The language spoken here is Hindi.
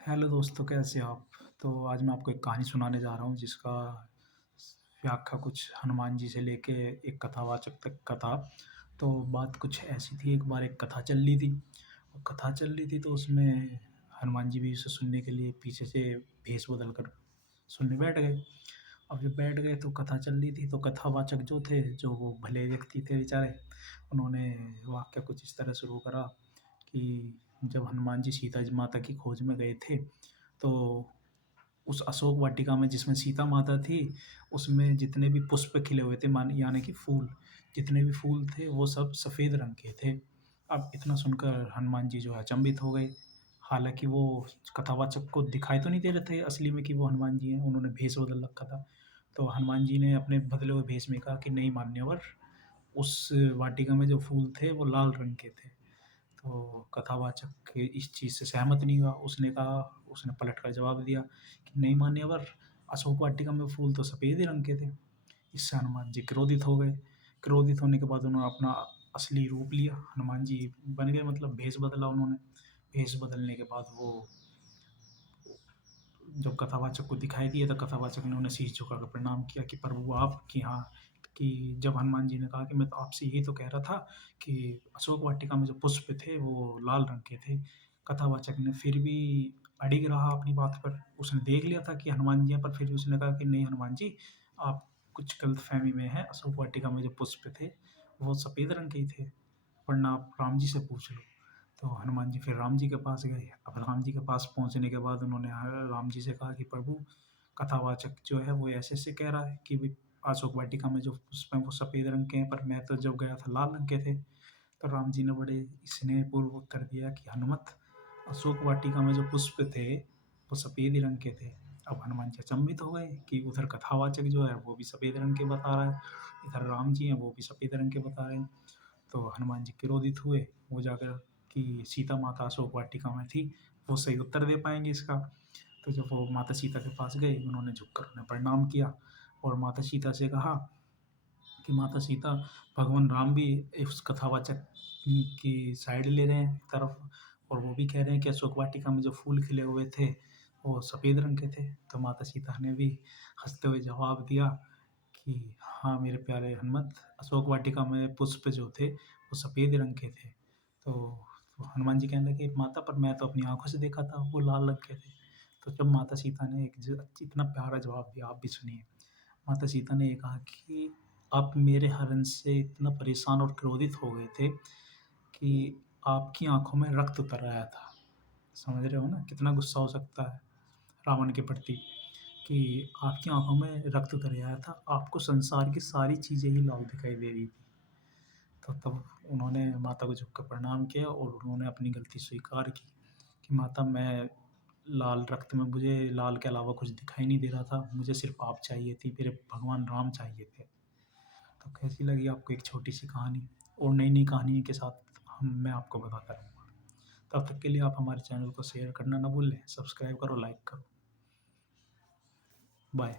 हेलो दोस्तों, कैसे हो आप? तो आज मैं आपको एक कहानी सुनाने जा रहा हूँ जिसका व्याख्या कुछ हनुमान जी से लेके एक कथावाचक तक का था। तो बात कुछ ऐसी थी, एक बार एक कथा चल रही थी और कथा चल रही थी तो उसमें हनुमान जी भी उसे सुनने के लिए पीछे से भेष बदल कर सुनने बैठ गए। अब जब बैठ गए तो कथा चल रही थी तो कथावाचक जो थे, जो वो भले व्यक्ति थे बेचारे, उन्होंने वाक्य कुछ इस तरह शुरू करा कि जब हनुमान जी सीता जी माता की खोज में गए थे, तो उस अशोक वाटिका में जिसमें सीता माता थी, उसमें जितने भी पुष्प खिले हुए थे मान यानी कि फूल, जितने भी फूल थे वो सब सफ़ेद रंग के थे। अब इतना सुनकर हनुमान जी जो है अचंभित हो गए। हालाँकि वो कथावाचक को दिखाई तो नहीं दे रहे थे असली में कि वो हनुमान जी हैं, उन्होंने भेष बदल रखा था। तो हनुमान जी ने अपने बदले हुए भेष में कहा कि नहीं मान्यवर, उस वाटिका में जो फूल थे वो लाल रंग के थे। तो कथावाचक इस चीज़ से सहमत नहीं हुआ। उसने पलटकर जवाब दिया कि नहीं मान्यवर, अशोक वाटिका में फूल तो सफ़ेद ही रंग के थे। इससे हनुमान जी क्रोधित हो गए। क्रोधित होने के बाद उन्होंने अपना असली रूप लिया, हनुमान जी बन गए, मतलब भेष बदला उन्होंने। भेष बदलने के बाद वो जब कथावाचक को दिखाई दिया तो कथावाचक ने उन्हें शीश झुकाकर प्रणाम किया कि प्रभु आप कि हाँ, कि जब हनुमान जी ने कहा कि मैं तो आपसे यही तो कह रहा था कि अशोक वाटिका में जो पुष्प थे वो लाल रंग के थे। कथावाचक ने फिर भी अडिग रहा अपनी बात पर। उसने देख लिया था कि हनुमान जी हैं, पर फिर भी उसने कहा कि नहीं हनुमान जी, आप कुछ गलतफ़हमी में हैं। अशोक वाटिका में जो पुष्प थे वो सफ़ेद रंग के ही थे, वरना आप राम जी से पूछ लो। तो हनुमान जी फिर राम जी के पास गए। अब राम जी के पास पहुँचने के बाद उन्होंने राम जी से कहा कि प्रभु, कथावाचक जो है वो ऐसे-ऐसे कह रहा है कि भई अशोक वाटिका में जो पुष्प हैं वो सफ़ेद रंग के हैं, पर मैं तो जब गया था लाल रंग के थे। तो राम जी ने बड़े स्नेहपूर्व उत्तर दिया कि हनुमत, अशोक वाटिका में जो पुष्प थे वो सफ़ेद ही रंग के थे। अब हनुमान जी अचंभित हो गए कि उधर कथावाचक जो है वो भी सफ़ेद रंग के बता रहा है, इधर राम जी हैं वो भी सफ़ेद रंग के बता रहे हैं। तो हनुमान जी क्रोधित हुए, वो जाकर कि सीता माता अशोक वाटिका में थी, वो सही उत्तर दे पाएँगे इसका। तो जब वो माता सीता के पास गए, उन्होंने झुककर उन्हें प्रणाम किया और माता सीता से कहा कि माता सीता, भगवान राम भी उस कथावाचक की साइड ले रहे हैं तरफ, और वो भी कह रहे हैं कि अशोक वाटिका में जो फूल खिले हुए थे, वो सफ़ेद रंग के थे। तो माता सीता ने भी हँसते हुए जवाब दिया कि हाँ, मेरे प्यारे हनुमत, अशोक वाटिका में पुष्प जो थे, वो सफ़ेद रंग के थे। तो हनुमान जी कहने लगे, माता पर मैं तो अपनी आँखों से देखा था, वो लाल रंग के थे। तो जब माता सीता ने एक इतना प्यारा जवाब दिया, आप भी सुनिए। माता सीता ने ये कहा कि आप मेरे हरण से इतना परेशान और क्रोधित हो गए थे कि आपकी आँखों में रक्त उतर आया था। समझ रहे हो ना कितना गुस्सा हो सकता है रावण के प्रति, कि आपकी आँखों में रक्त उतर आया था, आपको संसार की सारी चीज़ें ही लाल दिखाई दे रही थी। तो तब उन्होंने माता को झुककर प्रणाम किया और उन्होंने अपनी गलती स्वीकार की कि माता, मैं लाल रक्त में मुझे लाल के अलावा कुछ दिखाई नहीं दे रहा था, मुझे सिर्फ़ आप चाहिए थी, मेरे भगवान राम चाहिए थे। तो कैसी लगी आपको एक छोटी-सी कहानी? और नई-नई कहानी के साथ मैं आपको बताता रहूँगा। तब तक के लिए आप हमारे चैनल को शेयर करना ना भूलें, सब्सक्राइब करो, लाइक करो। बाय।